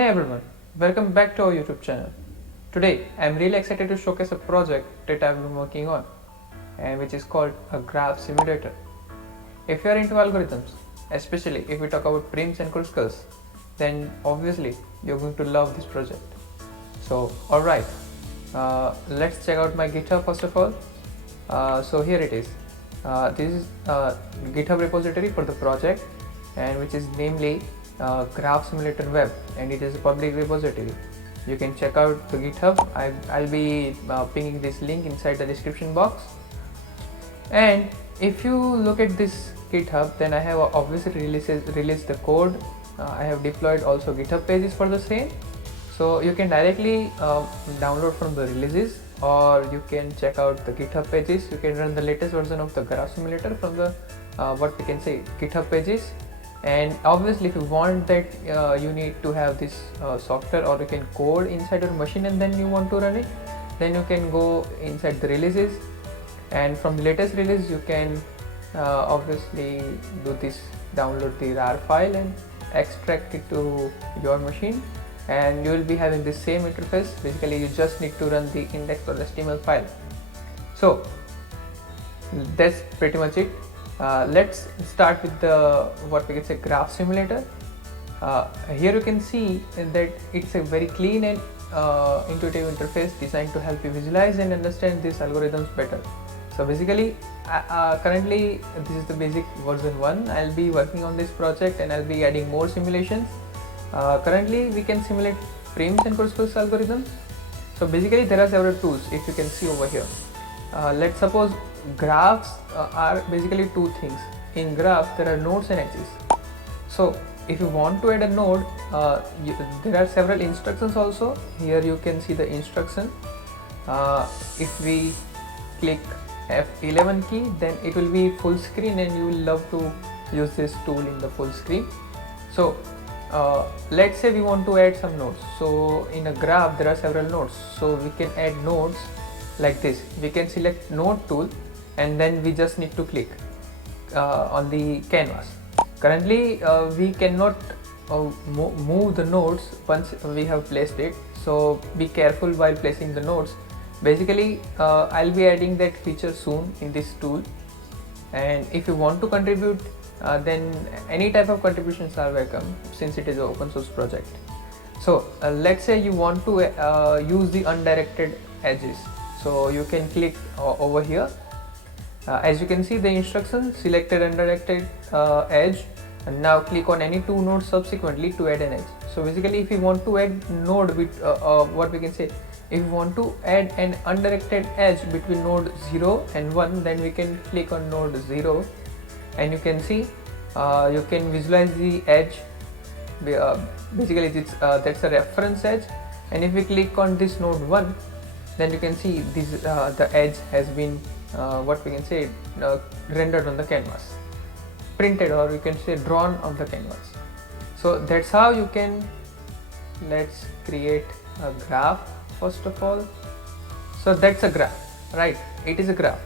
Hey everyone, welcome back to our YouTube channel. Today I am really excited to showcase a project that I have been working on and which is called a graph simulator. If you are into algorithms, especially if we talk about prims and cruscals, then obviously you're going to love this project. So alright, let's check out my GitHub first of all. So here it is. This is GitHub repository for the project, and which is namely graph simulator web, and it is a public repository. You can check out the GitHub. I'll be pinning this link inside the description box. And if you look at this GitHub, then I have obviously released the code. I have deployed also GitHub Pages for the same, so you can directly download from the releases, or you can check out the GitHub Pages. You can run the latest version of the graph simulator from the GitHub Pages. And obviously if you want that, you need to have this software, or you can code inside your machine and then you want to run it, then you can go inside the releases, and from the latest release you can obviously do this, download the RAR file and extract it to your machine, and you will be having the same interface. Basically you just need to run the index.html file. So that's pretty much it. Let's start with the graph simulator. Here you can see that it's a very clean and intuitive interface designed to help you visualize and understand these algorithms better. So basically currently this is the basic version 1. I'll be working on this project and I'll be adding more simulations. Currently we can simulate prims and cruscals algorithms. So basically there are several tools, if you can see over here. Let's suppose graphs are basically two things. In graphs there are nodes and edges. So if you want to add a node, there are several instructions also. Here you can see the instruction. If we click F11 key, then it will be full screen, and you will love to use this tool in the full screen. So let's say we want to add some nodes. So in a graph there are several nodes, so we can add nodes like this. We can select node tool, and then we just need to click on the canvas. Currently we cannot move the nodes once we have placed it, so be careful while placing the nodes. Basically I'll be adding that feature soon in this tool, and if you want to contribute, then any type of contributions are welcome, since it is an open source project. So let's say you want to use the undirected edges, so you can click over here. As you can see the instruction, selected undirected edge, and now click on any two nodes subsequently to add an edge. So basically if you want to add node with if you want to add an undirected edge between node 0 and 1, then we can click on node 0, and you can see you can visualize the edge. Basically that's a reference edge, and if we click on this node 1, then you can see this the edge has been rendered on the canvas, printed, or you can say drawn on the canvas. So that's how you can. Let's create a graph first of all. So that's a graph, right? It is a graph.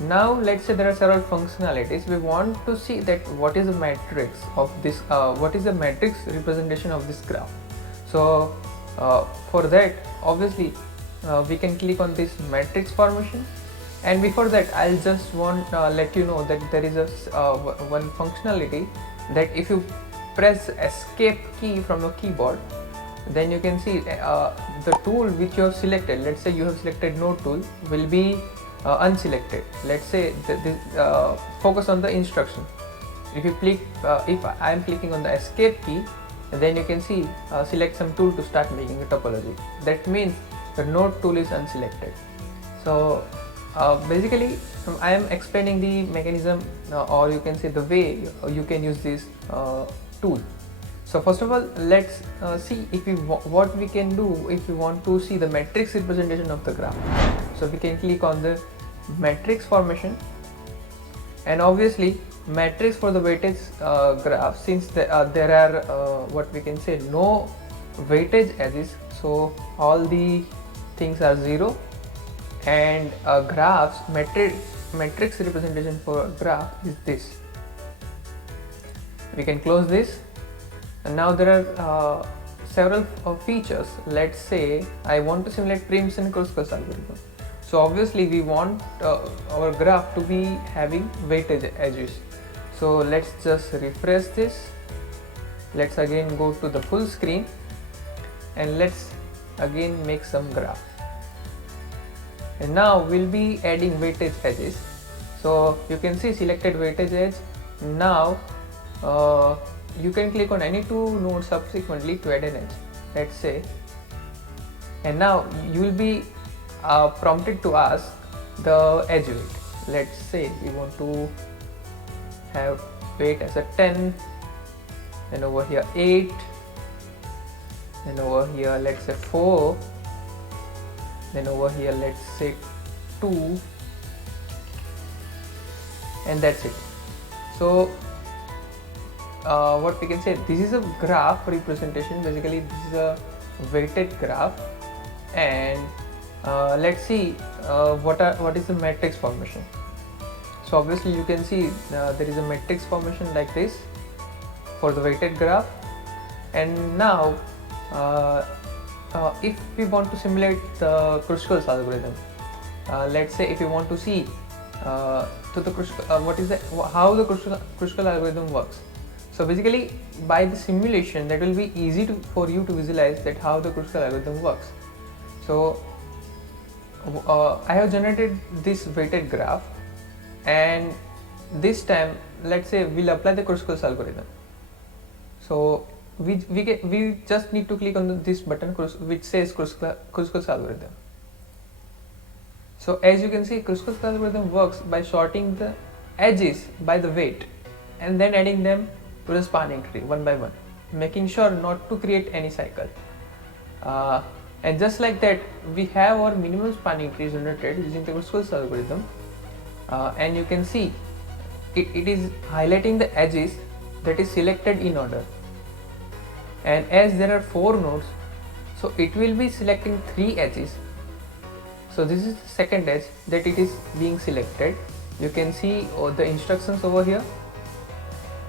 Now let's say there are several functionalities. We want to see that what is the matrix of this, what is the matrix representation of this graph. So for that obviously we can click on this matrix formation, and before that I'll just let you know that there is a one functionality that if you press escape key from your keyboard, then you can see the tool which you have selected. Let's say you have selected node tool, will be unselected. Let's say focus on the instruction. If you click if I am clicking on the escape key, then you can see select some tool to start making a topology. That means the node tool is unselected. So basically I am explaining the mechanism, or you can say the way you can use this tool. So first of all, let's see if what we can do if we want to see the matrix representation of the graph. So we can click on the matrix formation, and obviously matrix for the weightage graph, since there are no weightage edges, so all the things are 0, and graphs matrix representation for a graph is this. We can close this, and now there are several features. Let's say I want to simulate Prim's and Kruskal algorithm. So obviously we want our graph to be having weighted edges. So let's just refresh this. Let's again go to the full screen and let's again make some graph. And now we'll be adding weighted edges. So you can see selected weighted edge. Now you can click on any two nodes subsequently to add an edge, let's say, and now you will be prompted to ask the edge weight. Let's say we want to have weight as a 10, and over here 8, and over here let's say 4, then over here let's say 2, and that's it. So what we can say, this is a graph representation. Basically this is a weighted graph, and let's see what is the matrix formation. So obviously you can see there is a matrix formation like this for the weighted graph. And now if we want to simulate the Kruskal's algorithm, let's say if you want to see to the how the Kruskal algorithm works. So basically by the simulation, that will be easy for you to visualize that how the Kruskal algorithm works. So I have generated this weighted graph, and this time let's say we'll apply the Kruskal's algorithm. So we just need to click on this button which says Kruskal's algorithm. So as you can see, Kruskal's algorithm works by sorting the edges by the weight and then adding them to the spanning tree one by one, making sure not to create any cycle. And just like that, we have our minimum spanning tree generated using the Kruskal's algorithm, and you can see it is highlighting the edges that is selected in order. And as there are 4 nodes, so it will be selecting 3 edges. So this is the second edge that it is being selected. You can see the instructions over here.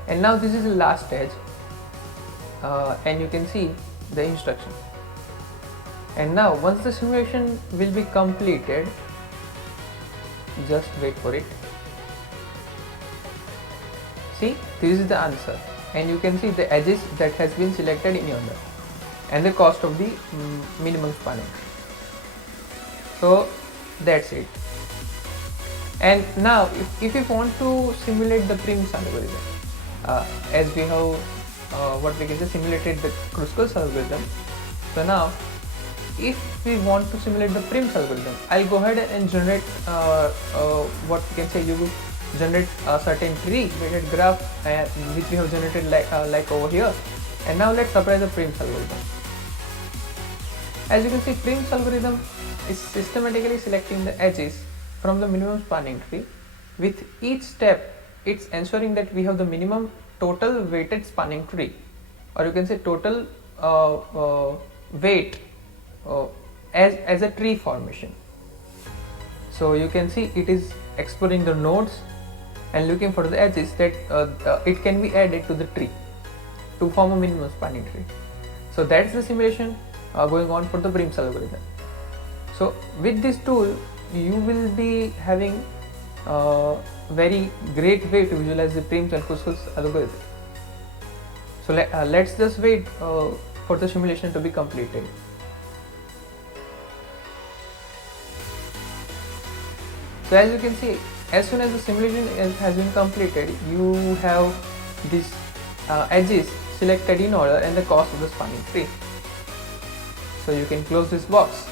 And now this is the last edge, and you can see the instructions. And now once the simulation will be completed, just wait for it. See, this is the answer, and you can see the edges that has been selected in order and the cost of the minimum spanning. So that's it. And now if you want to simulate the Prim's algorithm, as we have what we can say simulated the Kruskal's algorithm, so now if we want to simulate the Prim's algorithm, I'll go ahead and generate what we can say, you will generate a certain tree weighted graph which we have generated like over here. And now let's apply the Prim's algorithm. As you can see, Prim's algorithm is systematically selecting the edges from the minimum spanning tree. With each step, it's ensuring that we have the minimum total weighted spanning tree, or you can say total weight as a tree formation. So you can see it is exploring the nodes and looking for the edges that it can be added to the tree to form a minimum spanning tree. So that's the simulation going on for the Prim's algorithm. So with this tool, you will be having very great way to visualize the Prim's and Kruskal's algorithm. So let's just wait for the simulation to be completed. So as you can see, as soon as the simulation has been completed, you have these edges selected in order and the cost of the spanning tree. So you can close this box.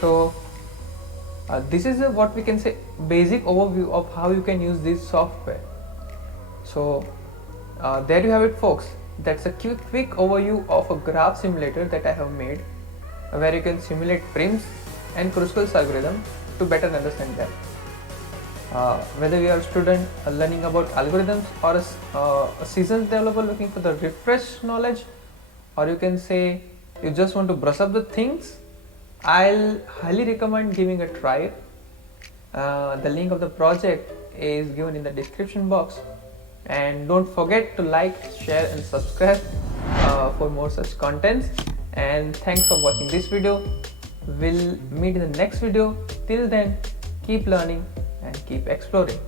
So this is what we can say basic overview of how you can use this software. So there you have it, folks. That's a quick overview of a graph simulator that I have made, where you can simulate Prim's and Kruskal's algorithm to better understand them. Whether you are a student learning about algorithms, or a seasoned developer looking for the refresh knowledge, or you can say you just want to brush up the things, I'll highly recommend giving a try. The link of the project is given in the description box, and don't forget to like, share and subscribe for more such contents. And thanks for watching this video. We'll meet in the next video. Till then, keep learning and keep exploring.